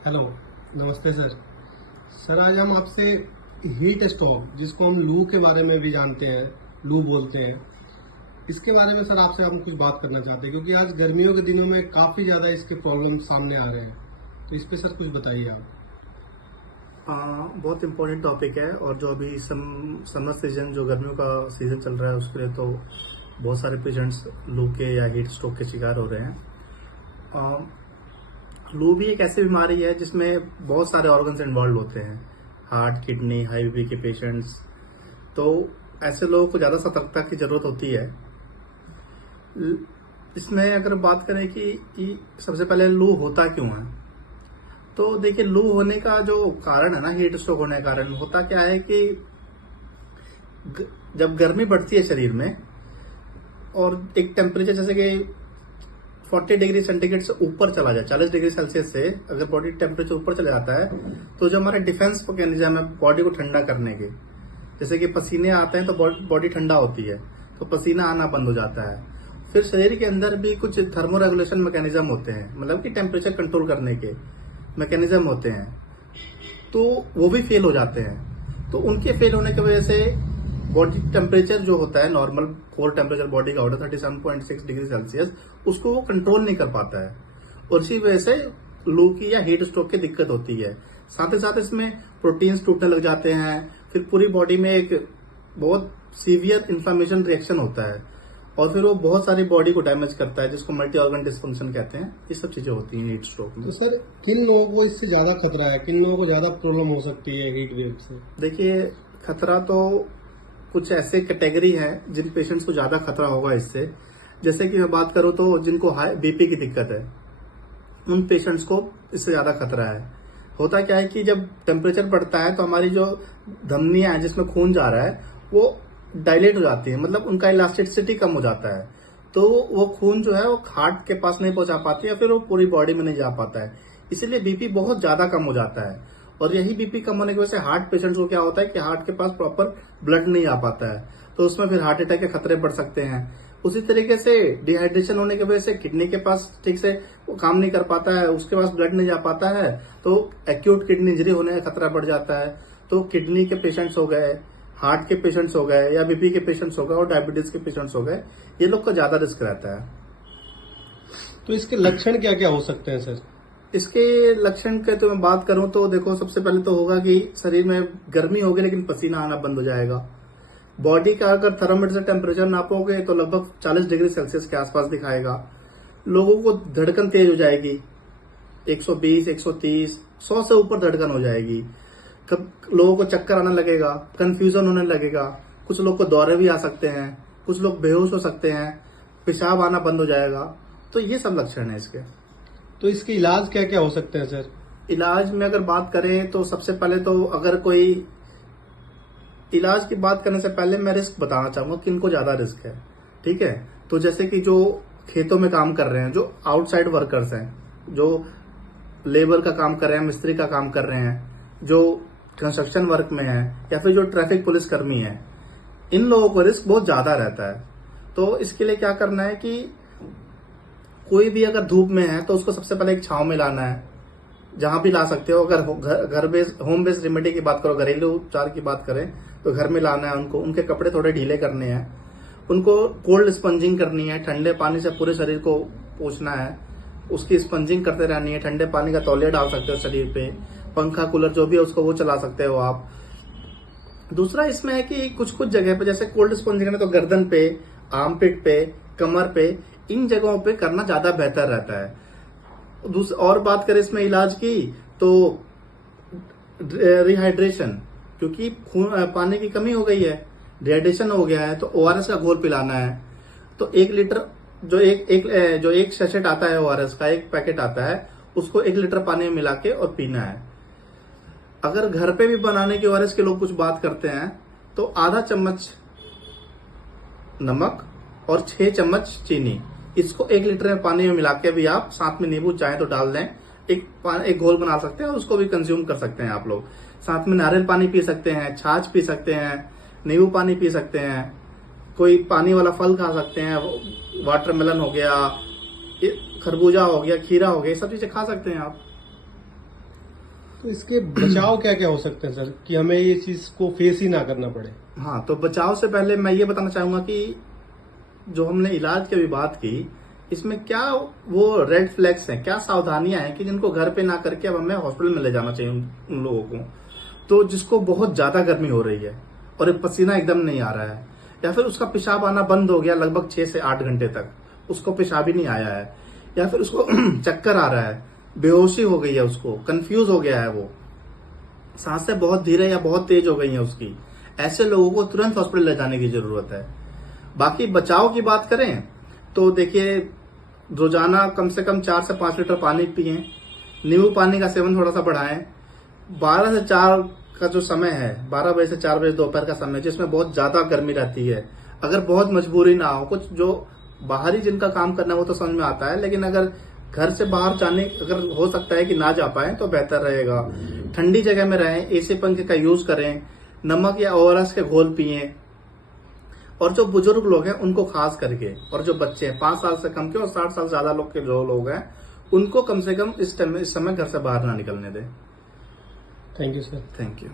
Hello. नमस्ते sir. Sir आज हम आपसे हीट स्ट्रोक, जिसको हम लू के बारे में भी जानते हैं, लू बोलते हैं, इसके बारे में सर आपसे हम कुछ बात करना चाहते हैं, क्योंकि आज गर्मियों के दिनों में काफ़ी ज़्यादा इसके प्रॉब्लम सामने आ रहे हैं। तो इस पे सर कुछ बताइए आप। बहुत इम्पोर्टेंट टॉपिक है। और जो अभी समर सीजन, जो गर्मियों का सीजन चल रहा है, उसके लिए तो बहुत सारे पेशेंट्स लू के या हीट स्ट्रोक के शिकार हो रहे हैं। लू भी एक ऐसी बीमारी है जिसमें बहुत सारे ऑर्गन्स इन्वॉल्व होते हैं, हार्ट, किडनी, हाई बीपी के पेशेंट्स। तो ऐसे लोगों को ज़्यादा सतर्कता की ज़रूरत होती है। इसमें अगर बात करें कि सबसे पहले लू होता क्यों है, तो देखिए, लू होने का जो कारण है ना, हीट स्ट्रोक होने का कारण होता क्या है कि जब गर्मी बढ़ती है शरीर में और एक टेम्परेचर जैसे कि 40 डिग्री सेंटीग्रेड से ऊपर चला जाए, 40 डिग्री सेल्सियस से अगर बॉडी टेम्परेचर ऊपर चला जाता है, तो जो हमारा डिफेंस मैकेनिज्म है बॉडी को ठंडा करने के, जैसे कि पसीने आते हैं तो बॉडी ठंडा होती है, तो पसीना आना बंद हो जाता है। फिर शरीर के अंदर भी कुछ थर्मो रेगुलेशन मैकेनिज्म होते हैं, मतलब कि टेम्परेचर कंट्रोल करने के मैकेनिज्म होते हैं, तो वो भी फेल हो जाते हैं। तो उनके फेल होने की वजह से बॉडी टेम्परेचर जो होता है, नॉर्मल कोर टेम्परेचर बॉडी का होता है 37.6 डिग्री सेल्सियस, उसको वो कंट्रोल नहीं कर पाता है, और इसी वजह से लू की या हीट स्ट्रोक की दिक्कत होती है। साथ ही साथ इसमें प्रोटीन्स टूटने लग जाते हैं, फिर पूरी बॉडी में एक बहुत सीवियर इन्फ्लामेशन रिएक्शन होता है, और फिर वो बहुत सारी बॉडी को डैमेज करता है, जिसको मल्टी ऑर्गन डिस्फंक्शन कहते हैं। ये सब चीजें होती हैं हीट स्ट्रोक में। तो सर किन लोगों को इससे ज़्यादा खतरा है, किन लोगों को ज़्यादा प्रॉब्लम हो सकती है हीट वेव से? देखिए, खतरा तो कुछ ऐसे कैटेगरी है जिन पेशेंट्स को ज्यादा खतरा होगा इससे। जैसे कि मैं बात करूं तो जिनको हाई बीपी की दिक्कत है, उन पेशेंट्स को इससे ज्यादा खतरा है। होता क्या है कि जब टेम्परेचर बढ़ता है तो हमारी जो धमनियां हैं जिसमें खून जा रहा है, वो डायलेट हो जाती है, मतलब उनका इलास्टिसिटी कम हो जाता है, तो वो खून जो है वो हार्ट के पास नहीं पहुंचा पाती है, फिर वो पूरी बॉडी में नहीं जा पाता है। इसीलिए बीपी बहुत ज्यादा कम हो जाता है। और यही बीपी कम होने की वजह से हार्ट पेशेंट्स को क्या होता है कि हार्ट के पास प्रॉपर ब्लड नहीं आ पाता है, तो उसमें फिर हार्ट अटैक के खतरे बढ़ सकते हैं। उसी तरीके से डिहाइड्रेशन होने की वजह से किडनी के पास ठीक से वो काम नहीं कर पाता है, उसके पास ब्लड नहीं जा पाता है, तो एक्यूट किडनी इंजरी होने का खतरा बढ़ जाता है। तो किडनी के पेशेंट्स हो गए, हार्ट के पेशेंट्स हो गए, या बीपी के पेशेंट्स हो गए, और डायबिटीज के पेशेंट्स हो गए, ये लोग का ज्यादा रिस्क रहता है। तो इसके लक्षण क्या क्या हो सकते हैं सर? इसके लक्षण के तो मैं बात करूं तो देखो, सबसे पहले तो होगा कि शरीर में गर्मी होगी लेकिन पसीना आना बंद हो जाएगा। बॉडी का अगर थर्मामीटर से टेम्परेचर नापोगे तो लगभग 40 डिग्री सेल्सियस के आसपास दिखाएगा। लोगों को धड़कन तेज हो जाएगी, 120, 130, 100 से ऊपर धड़कन हो जाएगी। लोगों को चक्कर आने लगेगा, कंफ्यूजन होने लगेगा, कुछ लोग को दौरे भी आ सकते हैं, कुछ लोग बेहोश हो सकते हैं, पेशाब आना बंद हो जाएगा। तो ये सब लक्षण है इसके। तो इसके इलाज क्या क्या हो सकते हैं सर? इलाज में अगर बात करें तो सबसे पहले तो, अगर कोई इलाज की बात करने से पहले मैं रिस्क बताना चाहूंगा कि इनको ज्यादा रिस्क है। ठीक है, तो जैसे कि जो खेतों में काम कर रहे हैं, जो आउटसाइड वर्कर्स हैं, जो लेबर का काम कर रहे हैं, मिस्त्री का काम कर रहे हैं, जो कंस्ट्रक्शन वर्क में है, या फिर जो ट्रैफिक पुलिस कर्मी है, इन लोगों को रिस्क बहुत ज्यादा रहता है। तो इसके लिए क्या करना है कि कोई भी अगर धूप में है तो उसको सबसे पहले एक छांव में लाना है, जहां भी ला सकते हो। अगर घर बेस्ड, होम बेस्ड रेमेडी की बात करो, घरेलू उपचार की बात करें, तो घर में लाना है उनको। उनके कपड़े थोड़े ढीले करने हैं, उनको कोल्ड स्पंजिंग करनी है, ठंडे पानी से पूरे शरीर को पोंछना है, उसकी स्पंजिंग करते रहनी है। ठंडे पानी का तौलिया डाल सकते हो शरीर पे, पंखा कूलर जो भी है उसको वो चला सकते हो आप। दूसरा इसमें है कि कुछ कुछ जगह पे, जैसे कोल्ड स्पंजिंग करना तो गर्दन पे, आर्मपिट पे, कमर पे, इन जगहों पे करना ज्यादा बेहतर रहता है। और बात करें इसमें इलाज की, तो रिहाइड्रेशन, क्योंकि पानी की कमी हो गई है, डिहाइड्रेशन हो गया है, तो ओआरएस का घोल पिलाना है। तो 1 लीटर जो एक सेशेट आता है ओआरएस का, एक पैकेट आता है, उसको 1 लीटर पानी में मिला के और पीना है। अगर घर पे भी बनाने की ओआरएस के लोग कुछ बात करते हैं, तो आधा चम्मच नमक और 6 चम्मच चीनी, इसको 1 लीटर में पानी में मिला के भी आप साथ में नींबू चाहे तो डाल दें, एक घोल बना सकते हैं, उसको भी कंज्यूम कर सकते हैं आप लोग। साथ में नारियल पानी पी सकते हैं, छाछ पी सकते हैं, नींबू पानी पी सकते हैं, कोई पानी वाला फल खा सकते हैं, वाटरमेलन हो गया, खरबूजा हो गया, खीरा हो गया, ये सब चीजें खा सकते हैं आप। तो इसके बचाव क्या क्या हो सकते हैं सर, कि हमें ये चीज को फेस ही ना करना पड़े? हाँ, तो बचाव से पहले मैं ये बताना चाहूंगा कि जो हमने इलाज की अभी बात की, इसमें क्या वो रेड फ्लैग्स हैं, क्या सावधानियां हैं कि जिनको घर पे ना करके अब हमें हॉस्पिटल में ले जाना चाहिए उन लोगों को। तो जिसको बहुत ज्यादा गर्मी हो रही है और पसीना एकदम नहीं आ रहा है, या फिर उसका पेशाब आना बंद हो गया लगभग 6 से 8 घंटे तक, उसको पेशाब ही नहीं आया है, या फिर उसको चक्कर आ रहा है, बेहोशी हो गई है, उसको कंफ्यूज हो गया है, वो सांसें बहुत धीरे या बहुत तेज हो गई हैं उसकी, ऐसे लोगों को तुरंत हॉस्पिटल ले जाने की जरूरत है। बाकी बचाव की बात करें तो देखिए, रोजाना कम से कम 4 से 5 लीटर पानी पिए, नींबू पानी का सेवन थोड़ा सा बढ़ाएं। 12 से 4 का जो समय है, 12 बजे से 4 बजे दोपहर का समय, जिसमें बहुत ज्यादा गर्मी रहती है, अगर बहुत मजबूरी ना हो, कुछ जो बाहरी जिनका काम करना है वो तो समझ में आता है, लेकिन अगर घर से बाहर जाने अगर हो सकता है कि ना जा पाए तो बेहतर रहेगा। ठंडी जगह में रहें, एसी पंखे का यूज करें, नमक या ओआरएस के घोल पिए, और जो बुजुर्ग लोग हैं उनको खास करके, और जो बच्चे हैं 5 साल से कम के और 60 साल ज्यादा लोग के जो लोग हैं उनको कम से कम इस समय घर से बाहर ना निकलने दें। Thank you sir. Thank you.